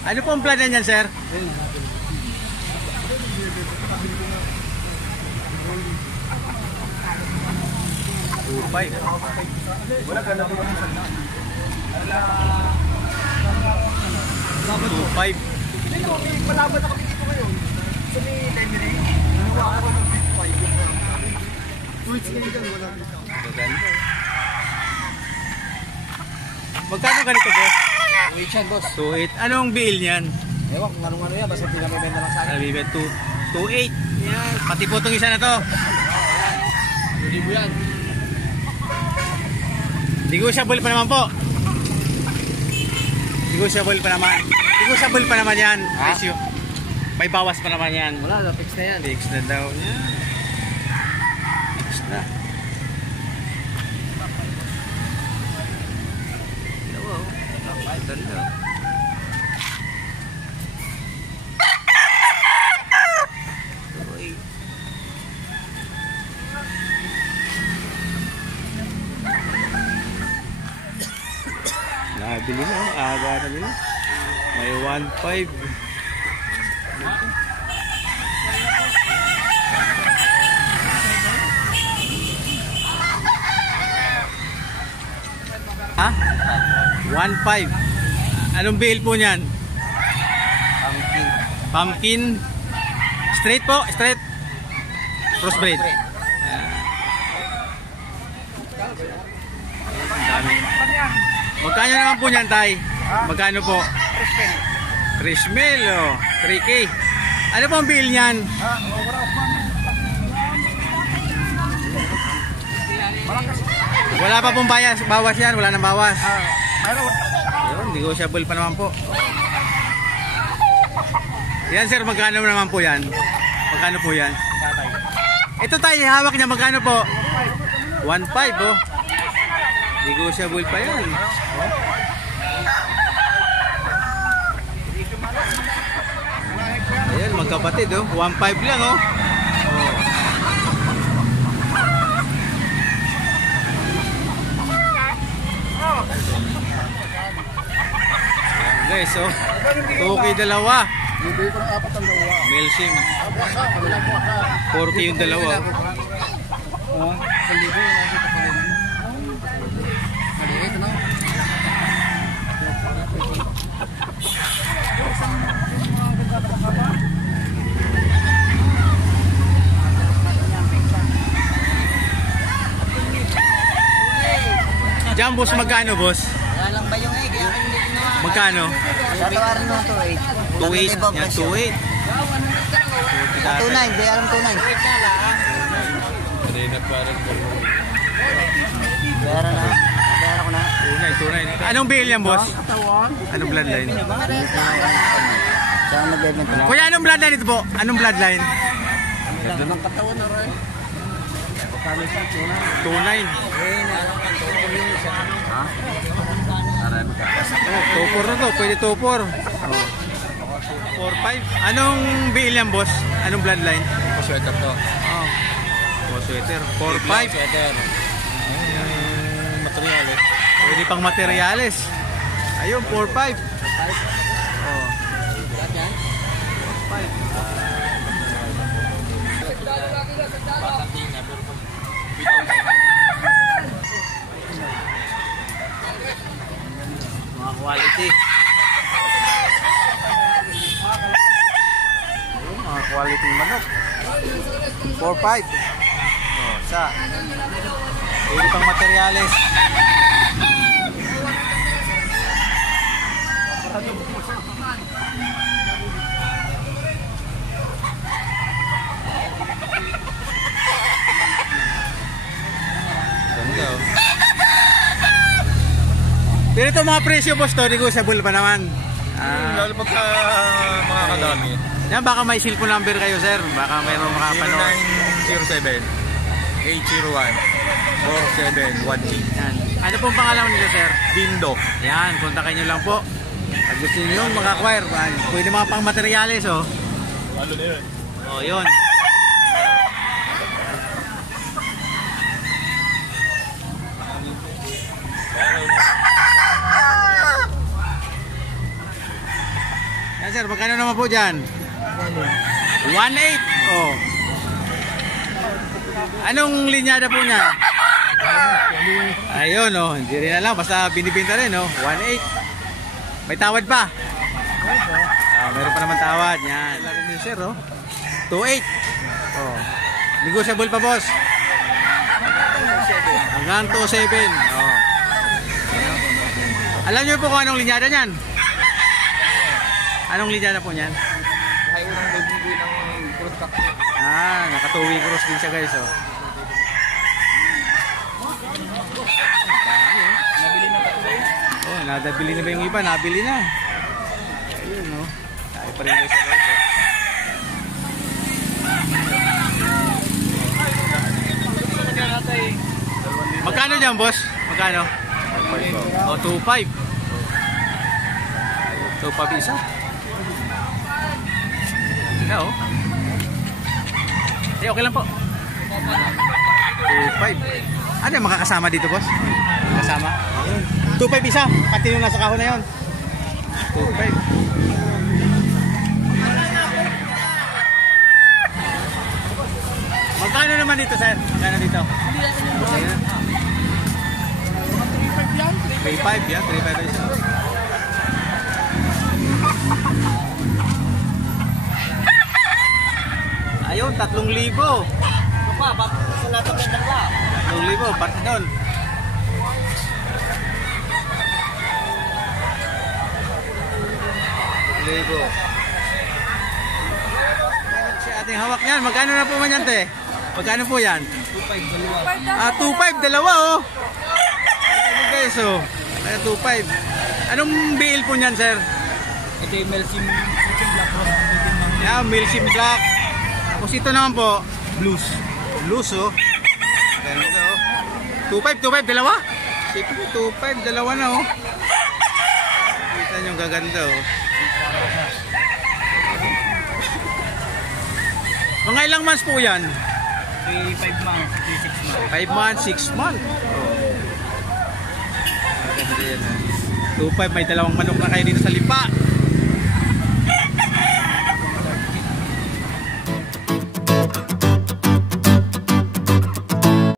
Ano po ang plan niyan, sir? 2.5. Wala ka na po ng sana. 2.5. Dito, may palaban na kami dito ngayon. Sa may Lemery. Nakuha ako ng 5. 2 weeks kayo dyan, wala dito. Magkano ganito, boss? 2 yan, boss. 2.8. Anong bill niyan? Ewan kung anong yan, basta pinamibenta lang sa akin. Nabibig 2.8. Yan. Pati po itong isa na to. 2,000 yan. Negotiable pa naman po. Negotiable pa naman. Negotiable pa naman yan. Presyo. May bawas pa naman yan. Wala, fix na yan. Fix na daw yan. Fix na. Dalawa. Dalawa. Nabili na, aga na nila. May 1.5. Ha? 1.5. Anong bill po niyan? Pumpkin. Pumpkin. Straight po, straight. Crossbreed. Ang dami. Magkano naman po niyan, tay? Magkano po? 3 mil, oh. 3K. Ano po ang bill niyan? Wala pa pong bawas yan, wala nang bawas. Yun, negotiable pa naman po. Yan, sir, magkano naman po yan? Magkano po yan? Ito tayo, hawak niya, magkano po? 1.5, oh. Negotiable pa yan. Ayan, magkapatid, oh. 1.5 lang, oh. Ayan, guys, oh. Okay, dalawa. Bibili ko ng 4 ang dalawa. Milsim. 4K yung dalawa. Oo. 1,000 yung nakita ko rin. Maliit, no? Diyan, boss, magkano, boss? Wala lang ba yung egg? Kaya hindi ko na... Magkano? Tatawarin mo 2.8. 2.8. Yan, 2.8. 2.9, di alam 2.9. Bayaran na. Bayaran ko na. 2.9. Anong bill yan, boss? Anong bloodline? Siya ang nagbebenta na. Kuya, anong bloodline ito po? Anong bloodline? Ganda ng katawan na rin. 2.9. Ha? Aran ka. Tupor na to. Pwede tupor. 4.5. Anong bill yan, boss? Anong bloodline? Sweater to. Sweater. 4.5. Sweater. Material eh. Pwede pang materyales. Ayun, 4.5. Oh. 4.5. Mga quality. Mga quality manok. 4.5. Oh, sa. Pwede pang materyales. Ganda, oh. Pero ito mga presyo, boss, to, negotiable pa naman. Lalo pagka mga kadami. Yan, baka may cellphone number kayo, sir. Baka mayroong makapanood. 0907 801 4718. Yan. Ano pong pangalan nila, sir? Bindo. Yan, kontakin nyo lang po. Pag gusto nyo yung maka-acquire, pwede mga pang materyales, oh. Ano na yun? Oh, yun. Ah, sir, magkano naman po dyan? 1.8. Oh. Anong linyada po niya? Ayun, oh. Hindi rin alam. Basta binibinta rin, oh. 1.8. May tawad pa? Meron pa naman tawad. Yan. Lalo niyo, sir, oh. 2.8. Oh. Negotiable pa, boss. Hanggang 2.7. Oh. Alam niyo po kung anong linyada niyan? Anong linyada po niyan? Kaya unang baby ng cross cock. Naka 2-way cross din siya, guys, oh. Nabili ng katuloy. Oh, nadabili na ba yung iba? Nabili na. Ayun, oh. Tayo pa rin guys sa loob, oh. Magkano dyan, boss? Magkano? Oh, 2.5. 2.5 isa. Yeah, oh. Okay lang po. 2.5. Ano yung makakasama dito, boss? Kasama? 2.5 isa. Pati yung nasa kahon na yun. 2.5. Magkano naman dito, sir? Magkano dito? 3.5 yan. 3.5 isa. Ayun, 3,000. Sa natin ng dangla. 3,000, parte doon. Si ating hawak niyan. Magkano na po man yan, te? Magkano po yan? 2.5 dalawa. 2.5, dalawa, oh. Ano guys, oh. 2.5. Anong BL po niyan, sir? Ito yung Melsim Black Rock. Yeah, Milsim Black. Tapos ito naman po, Blues. Blues, oh. Ganda, oh. 2.5, dalawa? 2.5, dalawa na, oh. Kita nyo, gaganda, oh. Mga ilang months po yan? 5 months, 6 months. 5 months, 6 months. Oh. Ganda yan, 2.5, may dalawang manok na kayo dito sa lipa.